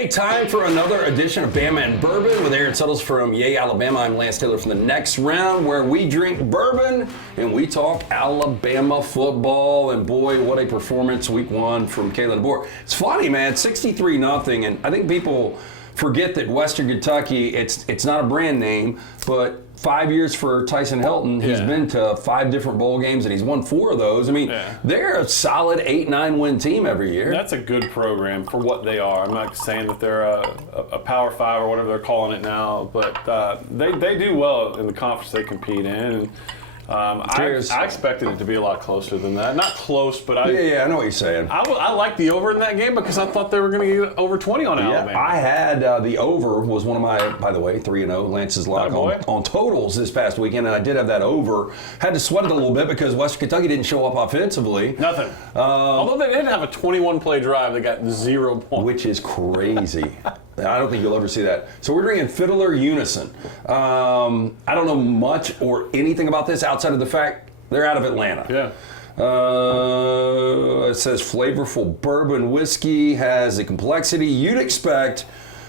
Hey, time for another edition of Bama and Bourbon with Aaron Suttles from Yay, Alabama. I'm Lance Taylor from the Next Round, where we drink bourbon and we talk Alabama football. And boy, what a performance week one from Kalen DeBoer. It's funny, man, 63-0, and I think people forget that Western Kentucky, it's not a brand name, but 5 years for Tyson Helton. He's been to 5 different bowl games, and he's won 4 of those. I mean, they're a solid 8-9 win team every year. That's a good program for what they are. I'm not saying that they're a Power 5 or whatever they're calling it now, but they do well in the conference they compete in. And, I expected it to be a lot closer than that. Not close, but I know what you're saying. I like the over in that game because I thought they were going to get over 20 on Alabama. I had the over was one of my, by the way, 3-0, Lance's lock on totals this past weekend, and I did have that over. Had to sweat it a little bit because Western Kentucky didn't show up offensively. Nothing. Although they did have a 21-play drive, they got 0 points. Which is crazy. I don't think you'll ever see that. So we're drinking Fiddler Unison. I don't know much or anything about this outside of the fact they're out of Atlanta. Yeah. It says flavorful bourbon whiskey, has a complexity you'd expect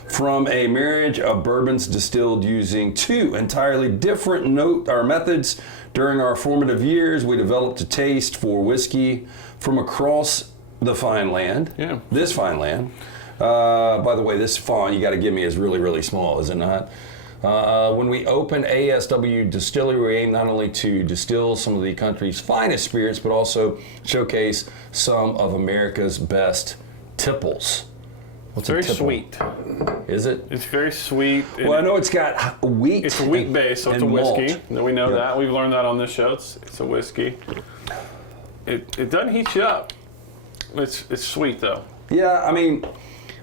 from a marriage of bourbons distilled using 2 entirely different methods. During our formative years, we developed a taste for whiskey from across the fine land. Yeah. This fine land. By the way, this font you got to give me is really, really small, is it not? When we opened ASW Distillery, we aim not only to distill some of the country's finest spirits, but also showcase some of America's best tipples. What's very sweet. Is it? It's very sweet. Well, I know it's got wheat. It's a wheat base, so it's a whiskey. Malt. We know that. We've learned that on this show. It's a whiskey. It doesn't heat you up. It's sweet though. Yeah, I mean,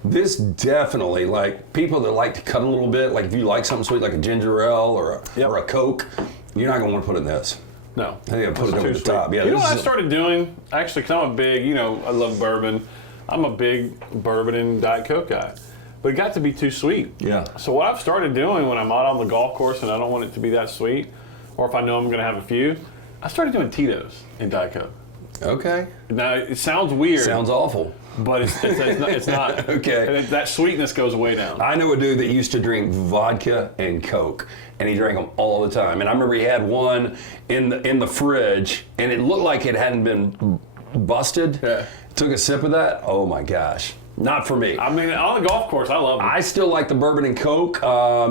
this definitely, like, people that like to cut a little bit, like if you like something sweet like a ginger ale or a Coke, you're not going to want to put it in this. No. I think I put it over the top. Yeah, you know what I started doing? Actually, because I'm a big, I love bourbon. I'm a big bourbon and Diet Coke guy. But it got to be too sweet. Yeah. So what I've started doing when I'm out on the golf course and I don't want it to be that sweet, or if I know I'm going to have a few, I started doing Tito's in Diet Coke. Okay. Now, it sounds weird. Sounds awful. But it's not. Okay. And that sweetness goes way down. I know a dude that used to drink vodka and Coke, and he drank them all the time. And I remember he had one in the fridge, and it looked like it hadn't been busted. Yeah. Took a sip of that. Oh my gosh. Not for me. I mean, on the golf course, I love it. I still like the bourbon and Coke,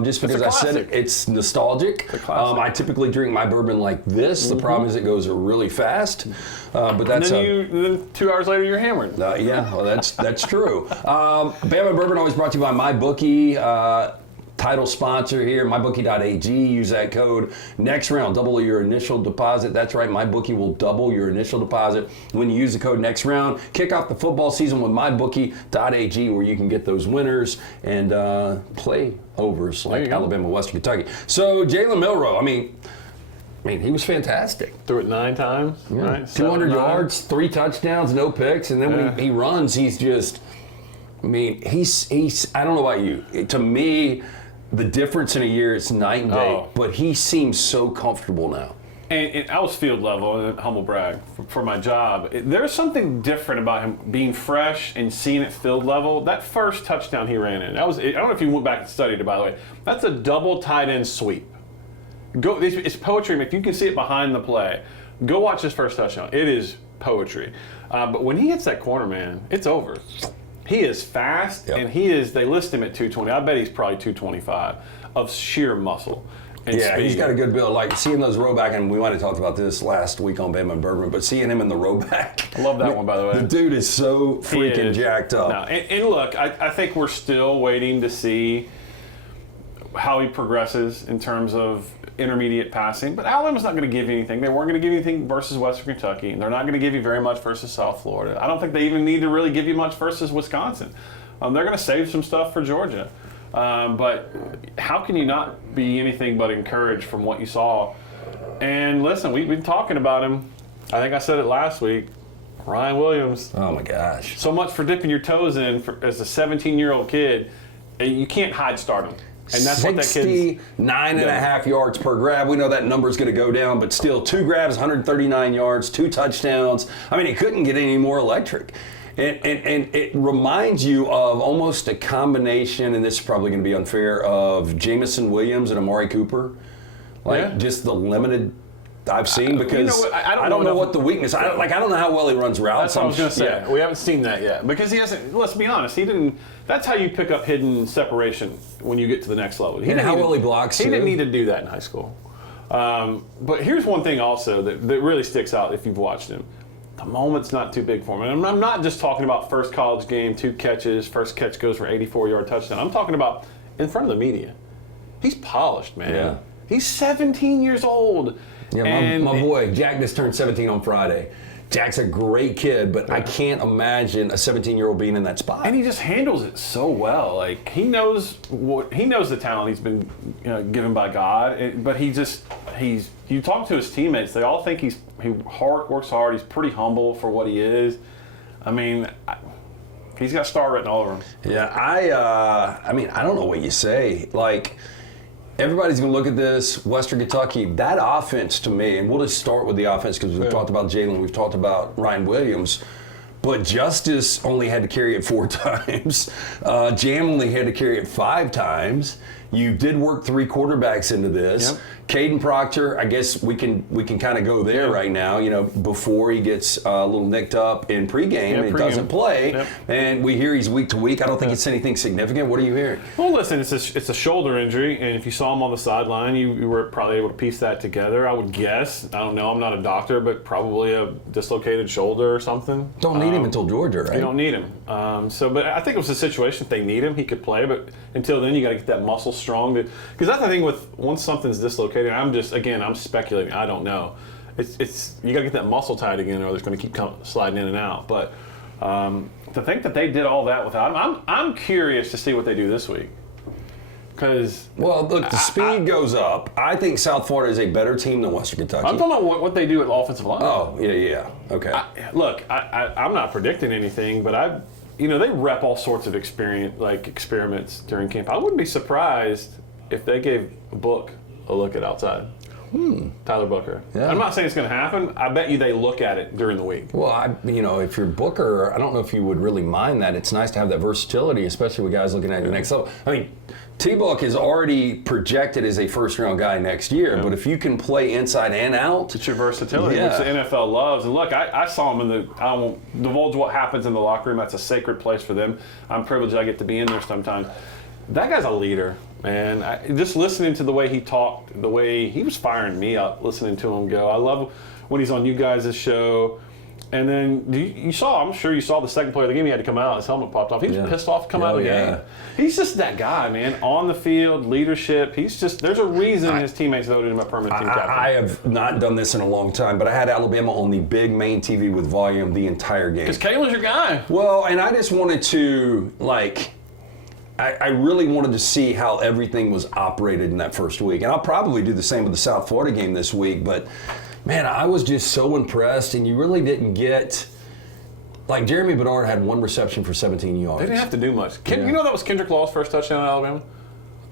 just because I said it. It's nostalgic. I typically drink my bourbon like this. The problem is it goes really fast. But that's and then 2 hours later, you're hammered. Yeah, well, that's true. Bama Bourbon always brought to you by MyBookie. Title sponsor here, mybookie.ag. Use that code next round. Double your initial deposit. That's right, MyBookie will double your initial deposit when you use the code next round. Kick off the football season with mybookie.ag, where you can get those winners and play overs like Alabama, Western Kentucky. So Jalen Milroe, I mean, he was fantastic. Threw it 9 times, right? 200 yards, 3 touchdowns, no picks, and then when he runs, he's just. I mean, he's. I don't know about you. To me, the difference in a year is night and day. But he seems so comfortable now. And I was field level, and humble brag for my job. There's something different about him being fresh and seeing it field level. That first touchdown he ran in, I don't know if you went back and studied it, by the way. That's a double tight end sweep. It's poetry. If you can see it behind the play, go watch his first touchdown. It is poetry. But when he hits that corner, man, it's over. He is fast, and they list him at 220. I bet he's probably 225 of sheer muscle and speed. He's got a good build. Like seeing those row back, and we might have talked about this last week on Bama and Bourbon, but seeing him in the row back. I love that one, by the way. The dude is so freaking jacked up. No, and look, I think we're still waiting to see how he progresses in terms of intermediate passing, but Alabama's not going to give you anything. They weren't going to give you anything versus Western Kentucky, and they're not going to give you very much versus South Florida. I don't think they even need to really give you much versus Wisconsin. They're going to save some stuff for Georgia. But how can you not be anything but encouraged from what you saw? And listen, we've been talking about him. I think I said it last week. Ryan Williams. Oh my gosh. So much for dipping your toes in as a 17-year-old kid. You can't hide stardom. And that's what that kid's 69.5 yards per grab. We know that number is going to go down, but still 2 grabs, 139 yards, 2 touchdowns. I mean, it couldn't get any more electric. And it reminds you of almost a combination, and this is probably going to be unfair, of Jamison Williams and Amari Cooper. Just the limited I've seen, because I don't know what the weakness. I don't know how well he runs routes. That's what I was going to say. Yeah. We haven't seen that yet because he hasn't. Let's be honest. He didn't. That's how you pick up hidden separation when you get to the next level. And how well he blocks. He didn't need to do that in high school. But here's one thing also that really sticks out if you've watched him. The moment's not too big for him. And I'm not just talking about first college game, 2 catches, first catch goes for 84-yard touchdown. I'm talking about in front of the media. He's polished, man. Yeah. He's 17 years old. Yeah, my boy, Jack just turned 17 on Friday. Jack's a great kid, but I can't imagine a 17-year-old being in that spot. And he just handles it so well. Like he knows the talent he's been given by God. But you talk to his teammates, they all think he works hard. He's pretty humble for what he is. I mean, he's got star written all over him. Yeah, I mean, I don't know what you say. Like, everybody's going to look at this, Western Kentucky, that offense to me, and we'll just start with the offense because we've talked about Jalen, we've talked about Ryan Williams, but Justice only had to carry it 4 times. Jam only had to carry it 5 times. You did work 3 quarterbacks into this. Yep. Caden Proctor, I guess we can kind of go there right now, before he gets a little nicked up in pregame and doesn't play. Yep. And we hear he's week to week. I don't think it's anything significant. What are you hearing? Well, listen, it's a shoulder injury, and if you saw him on the sideline, you were probably able to piece that together, I would guess. I don't know. I'm not a doctor, but probably a dislocated shoulder or something. Don't need him until Georgia, right? You don't need him. But I think it was a situation if they need him, he could play. But until then, you got to get that muscle strong. Because that's the thing with once something's dislocated, I'm speculating. I don't know. It's you got to get that muscle tight again, or it's going to keep sliding in and out. But to think that they did all that without him, I'm curious to see what they do this week. Because look, the speed goes up. I think South Florida is a better team than Western Kentucky. I'm talking about what they do at the offensive line. Oh, yeah. Okay. I'm not predicting anything, but they rep all sorts of experiments during camp. I wouldn't be surprised if they gave Book a look at outside. Tyler Booker. Yeah. I'm not saying it's going to happen. I bet you they look at it during the week. Well, if you're Booker, I don't know if you would really mind that. It's nice to have that versatility, especially with guys looking at the next level. I mean, T-Book is already projected as a first-round guy next year, but if you can play inside and out, it's your versatility, which the NFL loves. And look, I saw him I won't divulge what happens in the locker room. That's a sacred place for them. I'm privileged I get to be in there sometimes. That guy's a leader, man. Just listening to the way he talked, the way he was firing me up, listening to him go. I love when he's on you guys' show. And then I'm sure you saw the second play of the game. He had to come out. His helmet popped off. He was pissed off to come out of the game. He's just that guy, man. On the field, leadership. There's a reason his teammates voted him a permanent team captain. I have not done this in a long time, but I had Alabama on the big main TV with volume the entire game. Because Kalen's your guy. Well, and I just wanted to, I really wanted to see how everything was operated in that first week. And I'll probably do the same with the South Florida game this week, but man, I was just so impressed, and you really didn't get Jeremy Bernard had 1 reception for 17 yards. They didn't have to do much. You know that was Kendrick Law's first touchdown in Alabama?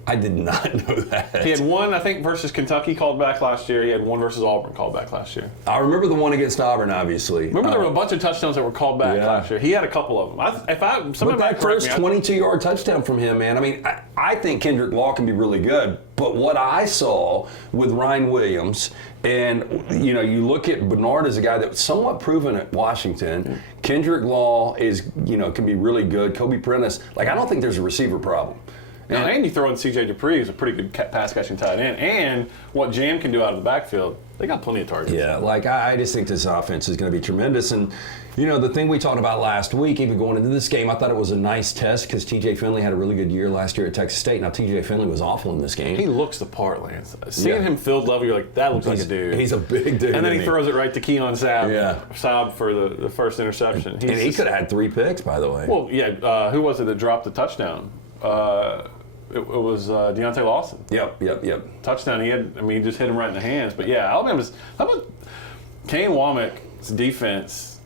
I did not know that. He had 1, I think, versus Kentucky called back last year. He had 1 versus Auburn called back last year. I remember the one against Auburn, obviously. Remember there were a bunch of touchdowns that were called back last year. He had a couple of them. But that first 22-yard touchdown from him, man, I mean, I think Kendrick Law can be really good. But what I saw with Ryan Williams, and, you look at Bernard as a guy that's somewhat proven at Washington. Kendrick Law can be really good. Kobe Prentice, I don't think there's a receiver problem. And you throw in C.J. Dupree, who's a pretty good pass-catching tight end. And what Jam can do out of the backfield, they got plenty of targets. Yeah, I just think this offense is going to be tremendous. And, the thing we talked about last week, even going into this game, I thought it was a nice test because T.J. Finley had a really good year last year at Texas State. Now, T.J. Finley was awful in this game. He looks the part, Lance. Seeing him field level, you're like, that looks like a dude. He's a big dude. And then he throws it right to Keon Saab for the first interception. And he could have had 3 picks, by the way. Well, yeah. Who was it that dropped the touchdown? It was Deontay Lawson. Yep. Touchdown. He just hit him right in the hands. But yeah, Alabama's. How about Kane Womack's defense?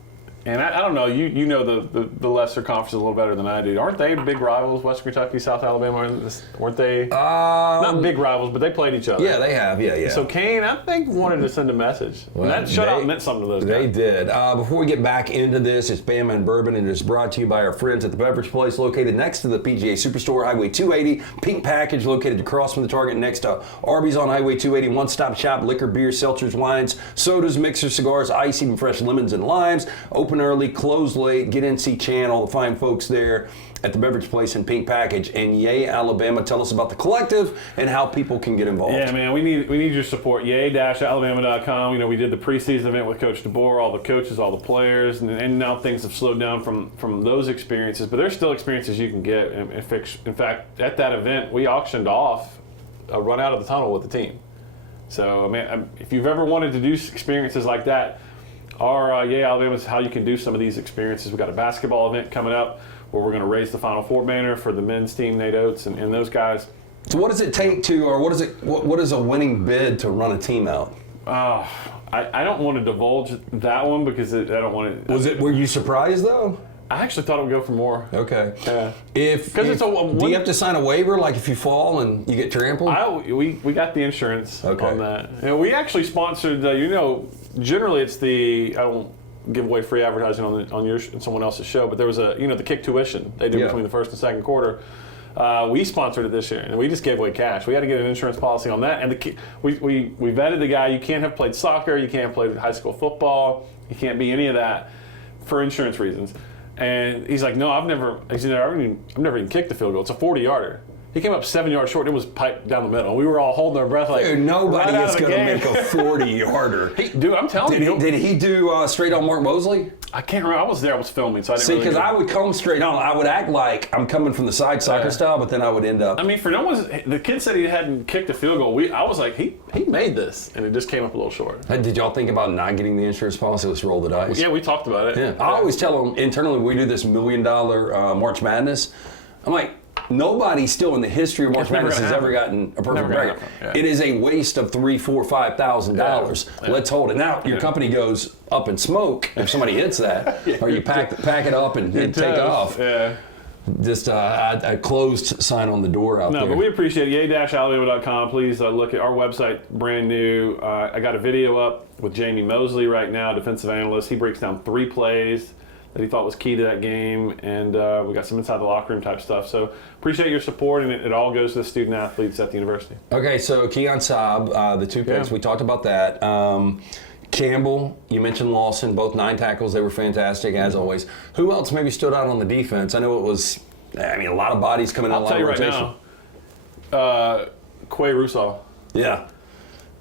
And I don't know, you know the lesser conference a little better than I do. Aren't they big rivals, Western Kentucky, South Alabama? Weren't they? Not big rivals, but they played each other. Yeah, they have. Yeah. So Kane, I think, wanted to send a message. Well, and that shutout meant something to those guys. They did. Before we get back into this, it's Bama and Bourbon, and it's brought to you by our friends at the Beverage Place, located next to the PGA Superstore, Highway 280. Pink Package, located across from the Target, next to Arby's on Highway 280. One-stop shop, liquor, beer, seltzers, wines, sodas, mixers, cigars, ice, even fresh lemons and limes. Open early, close late. Get in, see Chan, all the fine folks there at the Beverage Place and Pink Package. And Yay, Alabama, tell us about the collective and how people can get involved. Yeah, man, we need your support. Yay-alabama.com. You know, we did the preseason event with Coach DeBoer, all the coaches, all the players, and now things have slowed down from those experiences, but there's still experiences you can get. In fact, at that event, we auctioned off a run out of the tunnel with the team. So, man, if you've ever wanted to do experiences like that, our Yay Alabama is how you can do some of these experiences. We've got a basketball event coming up where we're going to raise the Final Four banner for the men's team, Nate Oates and those guys. So what does it take to, or what is a winning bid to run a team out? I don't want to divulge that one because I don't want to. Were you surprised though? I actually thought it would go for more. Okay. Yeah. Do you have to sign a waiver, like if you fall and you get trampled? We got the insurance on that. You know, we actually sponsored. Generally it's I don't give away free advertising on your someone else's show, but there was the kick tuition they do between the first and second quarter. We sponsored it this year, and we just gave away cash. We had to get an insurance policy on that, and we vetted the guy. You can't have played soccer, you can't have played high school football, you can't be any of that for insurance reasons. And he's like, no, I've never even kicked a field goal. It's a 40-yarder. He came up 7 yards short. It was piped down the middle. We were all holding our breath like, dude, nobody is going to make a 40-yarder. Dude, I'm telling you. Did he do straight on Mark Mosley? I can't remember. I was there. I was filming, so I didn't see, because I would come straight on. I would act like I'm coming from the side soccer style, but then I would end up. I mean, the kid said he hadn't kicked a field goal. I was like, he made this, and it just came up a little short. Did y'all think about not getting the insurance policy? Let's roll the dice. Yeah, we talked about it. Yeah. I always tell them internally when we do this $1 million March Madness, I'm like, nobody still in the history of March Madness has ever gotten a perfect bracket. Yeah. It is a waste of $3,000, $4,000, $5,000. Yeah. Let's hold it. Now your company goes up in smoke if somebody hits that, or you pack it up and take off. Yeah. Just a closed sign on the door out there. No, but we appreciate it. Yay-alabama.com. Please look at our website, brand new. I got a video up with Jamie Mosley right now, defensive analyst. He breaks down 3 plays that he thought was key to that game, and we got some inside the locker room type stuff. So appreciate your support, and it all goes to the student athletes at the university. Okay, so Keon Saab, the 2 picks, we talked about that. Campbell, you mentioned Lawson, both 9 tackles. They were fantastic, as always. Who else maybe stood out on the defense? I know it was, a lot of bodies coming in, a lot of rotation. I'll tell you right now, Quay Russaw. Yeah.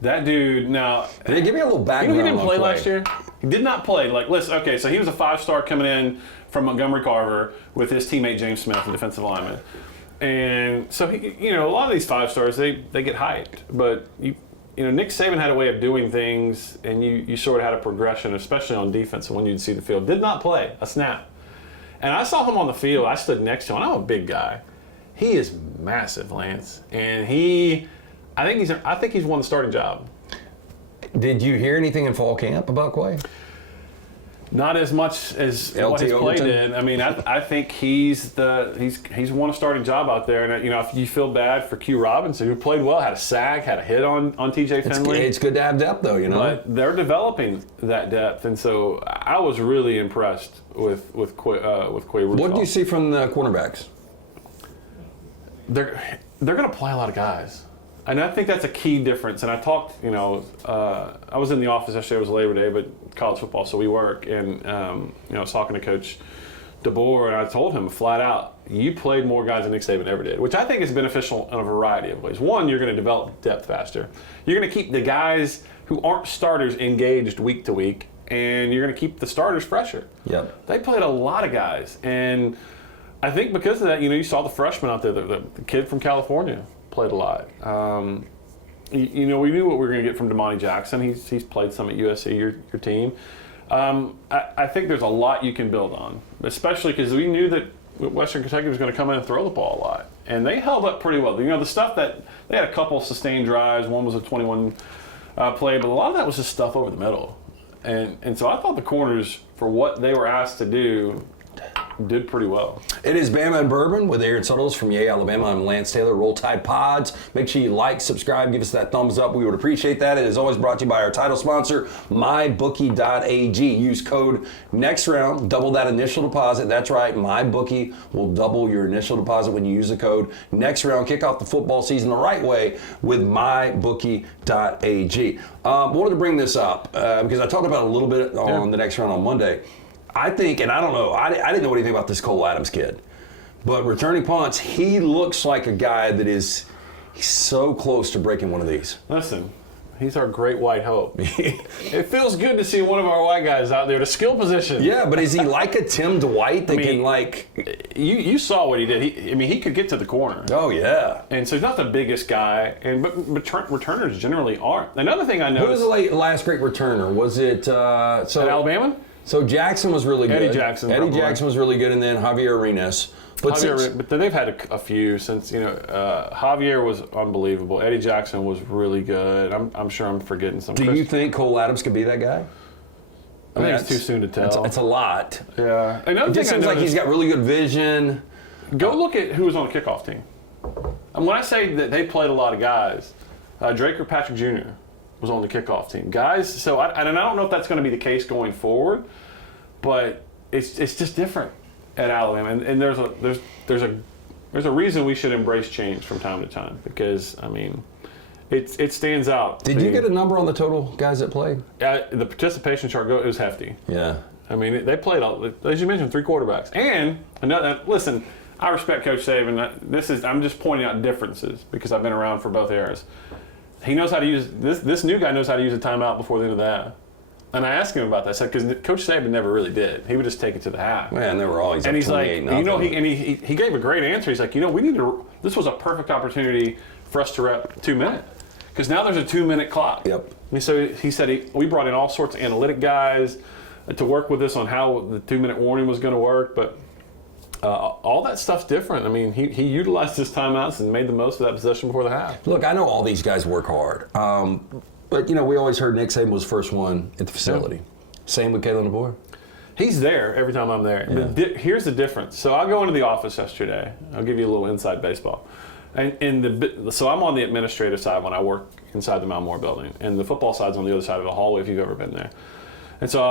That dude, now... Give me a little background. He didn't play last year? He did not play. So he was a 5-star coming in from Montgomery Carver with his teammate James Smith, the defensive lineman. And so, a lot of these 5-stars, they get hyped. But, Nick Saban had a way of doing things, and you sort of had a progression, especially on defense, when you'd see the field. Did not play a snap. And I saw him on the field. I stood next to him. I'm a big guy. He is massive, Lance. And I think he's won the starting job. Did you hear anything in fall camp about Quay? Not as much as what he's played in. I mean, I think he's won a starting job out there. And if you feel bad for Q Robinson, who played well, had a sack, had a hit on TJ Finley. It's good to have depth, though, But they're developing that depth, and so I was really impressed with Quay Russaw. What did you see from the cornerbacks? They're going to play a lot of guys. And I think that's a key difference. And I talked, I was in the office yesterday. It was Labor Day, but college football, so we work. And, I was talking to Coach DeBoer, and I told him flat out, you played more guys than Nick Saban ever did, which I think is beneficial in a variety of ways. One, you're going to develop depth faster. You're going to keep the guys who aren't starters engaged week to week, and you're going to keep the starters fresher. Yep. They played a lot of guys. And I think because of that, you saw the freshman out there, the kid from California, played a lot. We knew what we were going to get from Damani Jackson. He's played some at USC, your team. I think there's a lot you can build on, especially because we knew that Western Kentucky was going to come in and throw the ball a lot. And they held up pretty well. The stuff that they had a couple sustained drives. One was a 21 play, but a lot of that was just stuff over the middle. And so I thought the corners, for what they were asked to do, did pretty well. It is Bama and Bourbon with Aaron Suttles from Yay, Alabama. I'm Lance Taylor. Roll Tide Pods. Make sure you like, subscribe, give us that thumbs up. We would appreciate that. It is always brought to you by our title sponsor, mybookie.ag. Use code NEXTROUND, double that initial deposit. That's right, MyBookie will double your initial deposit when you use the code NEXTROUND. Kick off the football season the right way with mybookie.ag. Wanted to bring this up because I talked about it a little bit on the Next Round on Monday. I think, and I don't know, I didn't know anything about this Cole Adams kid, but returning punts, he looks like a guy that he's so close to breaking one of these. Listen, he's our great white hope. It feels good to see one of our white guys out there to skill position. Yeah, but is he like a Tim Dwight that can like... You saw what he did. He could get to the corner. Oh, yeah. And so he's not the biggest guy, but returners generally aren't. Another thing I noticed... Who was the last great returner? Was it... At Alabama? So Jackson was really good. Eddie Jackson was really good, and then Javier Arenas. But they've had a few since, Javier was unbelievable. Eddie Jackson was really good. I'm sure I'm forgetting some. Do you think Cole Adams could be that guy? I think it's too soon to tell. It's a lot. Yeah. It just seems like he's got really good vision. Go look at who was on the kickoff team. And when I say that they played a lot of guys, Drake or Patrick Jr. was on the kickoff team. Guys, so I don't know if that's going to be the case going forward, but it's just different at Alabama. And there's a reason we should embrace change from time to time because, it stands out. Did you get a number on the total guys that played? The participation chart, it was hefty. Yeah. They played, as you mentioned, 3 quarterbacks. And, listen, I respect Coach Saban. I'm just pointing out differences because I've been around for both eras. He knows how to use this new guy knows how to use a timeout before the end of the half. And I asked him about that. I said, because Coach Saban never really did. He would just take it to the half. Man, they were always. And he's like, he gave a great answer. He's like, we need to. This was a perfect opportunity for us to rep 2 minutes, because now there's a 2-minute clock. Yep. And so he said we brought in all sorts of analytic guys to work with us on how the 2-minute warning was going to work, but. All that stuff's different. He utilized his timeouts and made the most of that possession before the half. Look, I know all these guys work hard, but we always heard Nick Saban was first one at the facility. Yeah. Same with Kalen DeBoer. He's there every time I'm there. Yeah. But here's the difference. So I go into the office yesterday. I'll give you a little inside baseball. So I'm on the administrative side when I work inside the Mount Moore building, and the football side's on the other side of the hallway if you've ever been there. And so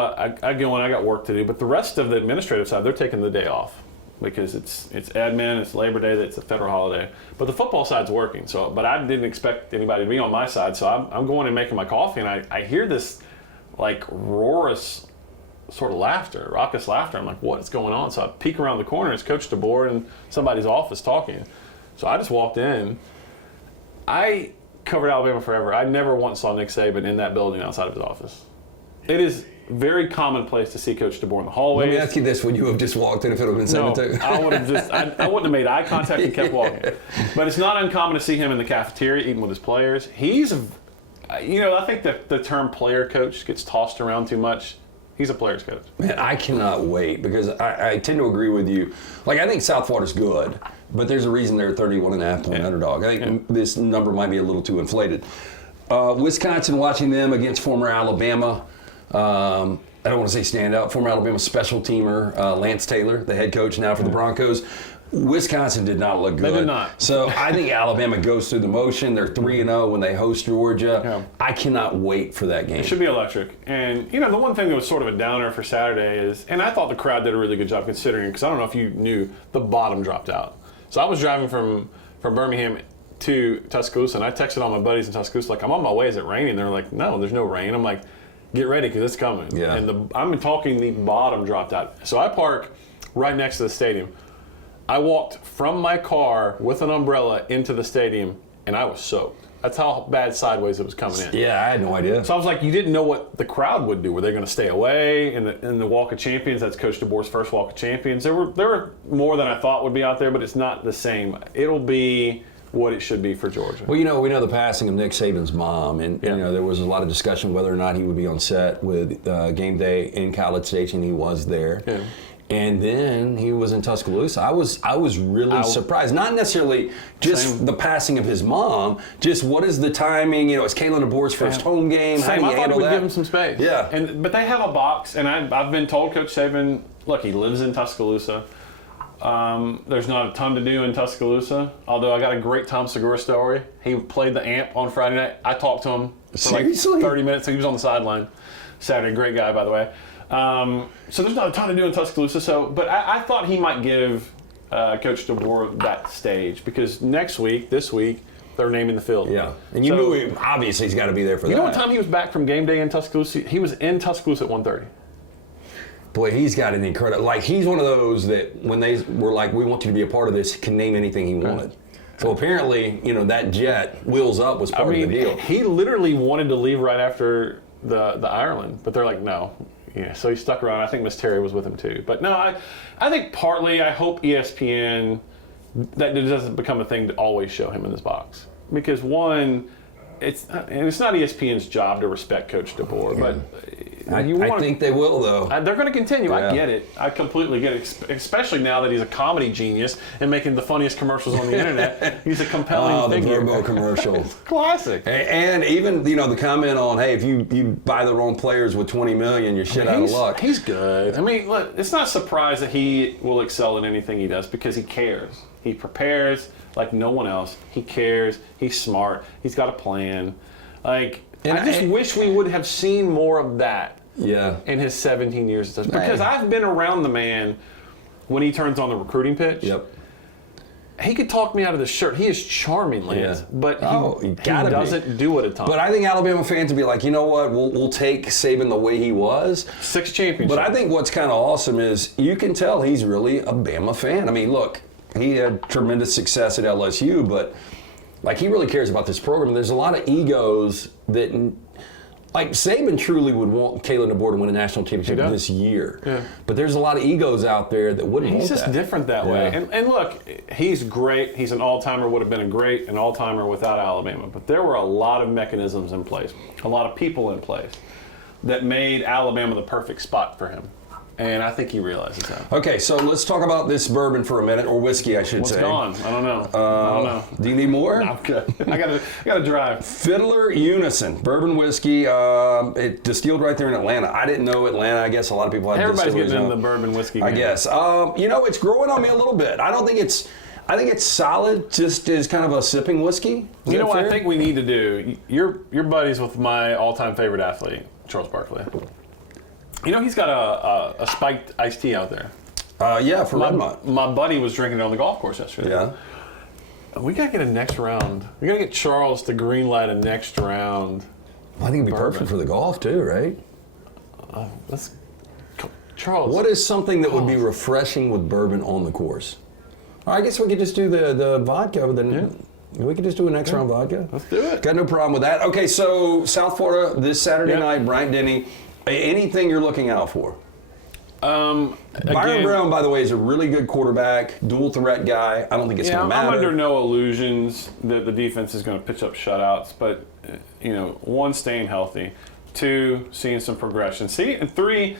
I go in, I got work to do, but the rest of the administrative side, they're taking the day off. Because it's admin, it's Labor Day, it's a federal holiday. But the football side's working. But I didn't expect anybody to be on my side. So I'm going and making my coffee, and I hear this roarous sort of laughter, raucous laughter. I'm like, what is going on? So I peek around the corner. It's Coach DeBoer in somebody's office talking. So I just walked in. I covered Alabama forever. I never once saw Nick Saban in that building outside of his office. It is very commonplace to see Coach DeBoer in the hallways. Let me ask you this: would you have just walked in if it would have been Saban too? I would have just. I wouldn't have made eye contact and kept walking. But it's not uncommon to see him in the cafeteria eating with his players. He's, I think that the term player coach gets tossed around too much. He's a player's coach. Man, I cannot wait because I tend to agree with you. I think South Florida's good, but there's a reason they're 31.5-point underdog. I think this number might be a little too inflated. Wisconsin, watching them against former Alabama. I don't want to say standout, former Alabama special teamer, Lance Taylor, the head coach now for the Broncos. Wisconsin did not look good. They did not. So I think Alabama goes through the motion. They're 3-0 when they host Georgia. Yeah. I cannot wait for that game. It should be electric. And, the one thing that was sort of a downer for Saturday is, and I thought the crowd did a really good job considering, because I don't know if you knew, the bottom dropped out. So I was driving from Birmingham to Tuscaloosa, and I texted all my buddies in Tuscaloosa, I'm on my way, is it raining? They're like, no, there's no rain. I'm like, get ready because it's coming. Yeah. And I'm talking the bottom dropped out. So I park right next to the stadium. I walked from my car with an umbrella into the stadium, and I was soaked. That's how bad sideways it was coming in. Yeah, I had no idea. So I was like, you didn't know what the crowd would do. Were they going to stay away in the Walk of Champions? That's Coach DeBoer's first Walk of Champions. There were more than I thought would be out there, but it's not the same. It'll be what it should be for Georgia. Well, we know the passing of Nick Saban's mom, and there was a lot of discussion whether or not he would be on set with game day in College Station. He was there. Yeah. And then he was in Tuscaloosa. I was really surprised. Not necessarily just the passing of his mom, just what is the timing? It's Kalen DeBoer's first home game. How do you I thought handle we'd that? give him some space. Yeah. But they have a box, and I've been told Coach Saban, look, he lives in Tuscaloosa. There's not a ton to do in Tuscaloosa, although I got a great Tom Segura story. He played the amp on Friday night. I talked to him for like 30 minutes. He was on the sideline Saturday. Great guy, by the way. So there's not a ton to do in Tuscaloosa. But I thought he might give Coach DeBoer that stage because this week, they're naming the field. Yeah, and you knew obviously he's got to be there for that. You know what time he was back from game day in Tuscaloosa? He was in Tuscaloosa at 1:30. Boy, he's got an incredible. Like he's one of those that when they were like, "We want you to be a part of this," can name anything he wanted. So apparently, that jet wheels up was part of the deal. He literally wanted to leave right after the Ireland, but they're like, no. Yeah, so he stuck around. I think Miss Terry was with him too. But no, I think partly I hope ESPN that it doesn't become a thing to always show him in this box because one, it's not ESPN's job to respect Coach DeBoer, but I think they will though. They're going to continue. Yeah. I get it. I completely get it, especially now that he's a comedy genius and making the funniest commercials on the internet. He's a compelling figure. The Verbo commercial. It's classic. And even the comment on, hey, if you buy the wrong players with $20 million, you're shit out of luck. He's good. I mean, look, it's not a surprise that he will excel in anything he does because he cares. He prepares like no one else. He cares. He's smart. He's got a plan. I just wish we would have seen more of that. Yeah. In his 17 years, because I've been around the man when he turns on the recruiting pitch. Yep. He could talk me out of the shirt. He is charming, Lance, but he doesn't do it a ton. But I think Alabama fans would be like, you know what? We'll take Saban the way he was. 6 championships. But I think what's kind of awesome is you can tell he's really a Bama fan. I mean, look, he had tremendous success at LSU, but he really cares about this program. There's a lot of egos that. Like, Saban truly would want Kalen DeBoer to win a national championship this year. Yeah. But there's a lot of egos out there that wouldn't want that. He's just different that way. And look, he's great. He's an all-timer, would have been an all-timer without Alabama. But there were a lot of mechanisms in place, a lot of people in place that made Alabama the perfect spot for him. And I think he realizes that. Okay, so let's talk about this bourbon for a minute, or whiskey, I should say. What's gone? I don't know. Do you need more? No, I'm good. I gotta drive. Fiddler Unison Bourbon Whiskey. It distilled right there in Atlanta. I didn't know Atlanta. I guess a lot of people have Everybody's distilleries getting into the bourbon whiskey game. I guess. It's growing on me a little bit. I think it's solid, just as kind of a sipping whiskey. You know what I think we need to do? You're buddies with my all-time favorite athlete, Charles Barkley. He's got a spiked iced tea out there. For Redmont. My buddy was drinking it on the golf course yesterday. Yeah. We got to get a next round. We got to get Charles to greenlight a next round. I think it'd be perfect for the golf too, right? Charles. What is something that would be refreshing with bourbon on the course? I guess we could just do the vodka. We could just do a next round vodka. Let's do it. Got no problem with that. Okay, so South Florida this Saturday night, Bryant-Denny. Anything you're looking out for? Byron Brown, by the way, is a really good quarterback, dual threat guy. I don't think it's going to matter. I'm under no illusions that the defense is going to pitch up shutouts, but one, staying healthy, 2, seeing some progression, and 3,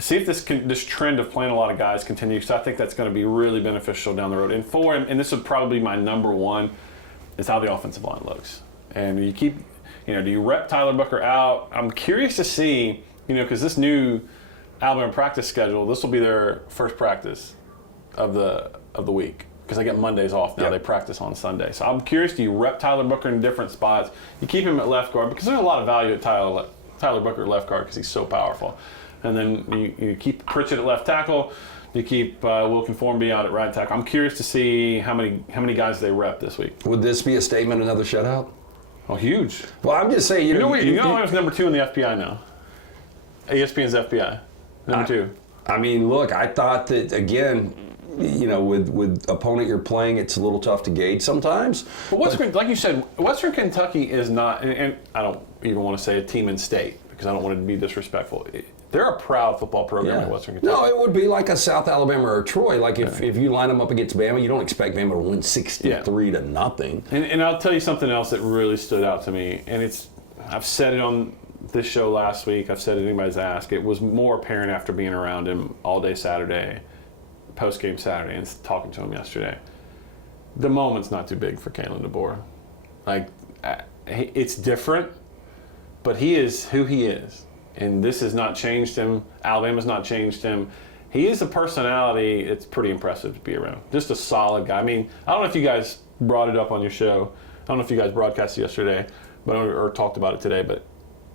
see if this trend of playing a lot of guys continues. Because I think that's going to be really beneficial down the road. And 4, and this would probably be my number 1, is how the offensive line looks. And you keep, do you rep Tyler Booker out? I'm curious to see. Because this new Alabama practice schedule, this will be their first practice of the week because they get Mondays off now. Yep. They practice on Sunday. So I'm curious, do you rep Tyler Booker in different spots? You keep him at left guard because there's a lot of value at Tyler Booker at left guard because he's so powerful. And then you keep Pritchett at left tackle. You keep Wilkin Formby out at right tackle. I'm curious to see how many guys they rep this week. Would this be a statement, another shutout? Oh, huge. Well, I'm just saying, you know who's number 2 in the FBI now? ESPN's FBI, number 2. I mean, look, I thought that, again, with opponent you're playing, it's a little tough to gauge sometimes. But like you said, Western Kentucky is not, and I don't even want to say a team in state because I don't want it to be disrespectful. They're a proud football program at Western Kentucky. No, it would be like a South Alabama or Troy. Like if you line them up against Bama, you don't expect Bama to win 63 to nothing. And I'll tell you something else that really stood out to me, and I've said it on this show last week. I've said it, anybody's asked. It was more apparent after being around him all day Saturday, post-game Saturday, and talking to him yesterday. The moment's not too big for Kalen DeBoer. Like, it's different, but he is who he is. And this has not changed him. Alabama's not changed him. He is a personality. It's pretty impressive to be around. Just a solid guy. I mean, I don't know if you guys brought it up on your show. I don't know if you guys broadcasted yesterday or talked about it today, but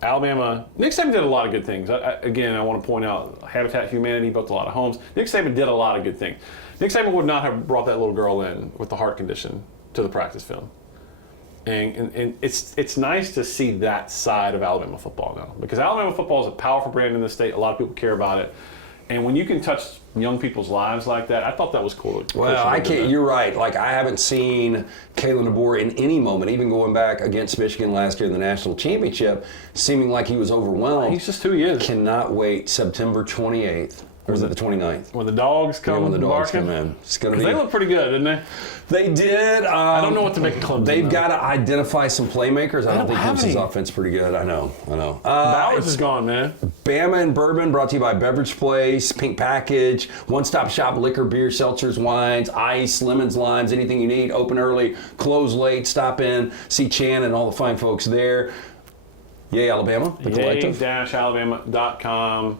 Alabama, Nick Saban did a lot of good things. Again, I want to point out Habitat Humanity built a lot of homes. Nick Saban did a lot of good things. Nick Saban would not have brought that little girl in with the heart condition to the practice field. And it's nice to see that side of Alabama football now, because Alabama football is a powerful brand in the state. A lot of people care about it. And when you can touch young people's lives like that, I thought that was cool. Well, I can't. You're right. Like, I haven't seen Kalen DeBoer in any moment, even going back against Michigan last year in the national championship, seeming like he was overwhelmed. He's just who he is. Cannot wait September 28th. Or is it the 29th? When the dogs come, when the dogs barking? come in. It's gonna be. They look pretty good, didn't they? They did. I don't know what to make of Clemson. They've got to identify some playmakers. I don't think Clemson's offense pretty good. I know. Bowers is gone, man. Bama and Bourbon, brought to you by Beverage Place, Pink Package, one-stop shop, liquor, beer, seltzers, wines, ice, lemons, limes, anything you need. Open early, close late. Stop in, see Chan and all the fine folks there. Yay, Alabama, the collective. Yay-alabama.com.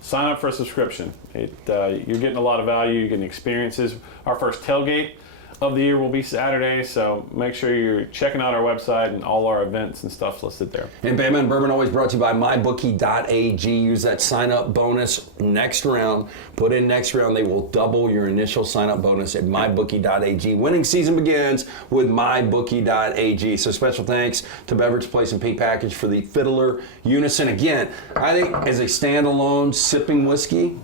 Sign up for a subscription. You're getting a lot of value. You're getting experiences. Our first tailgate of the year will be Saturday, so make sure you're checking out our website and all our events and stuff listed there. And Bama and Bourbon always brought to you by mybookie.ag. Use that sign-up bonus next round. Put in next round. They will double your initial sign-up bonus at mybookie.ag. Winning season begins with mybookie.ag. So special thanks to Beverage Place and Pink Package for the Fiddler Unison. Again, I think as a standalone sipping whiskey,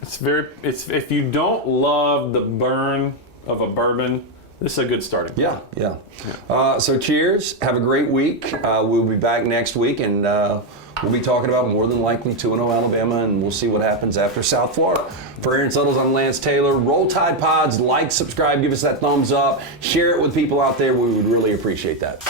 it's if you don't love the burn of a bourbon, this is a good starting point. Yeah. So cheers. Have a great week. We'll be back next week, and we'll be talking about more than likely 2-0 Alabama, and we'll see what happens after South Florida. For Aaron Suttles, I'm Lance Taylor. Roll Tide Pods. Like, subscribe, give us that thumbs up. Share it with people out there. We would really appreciate that.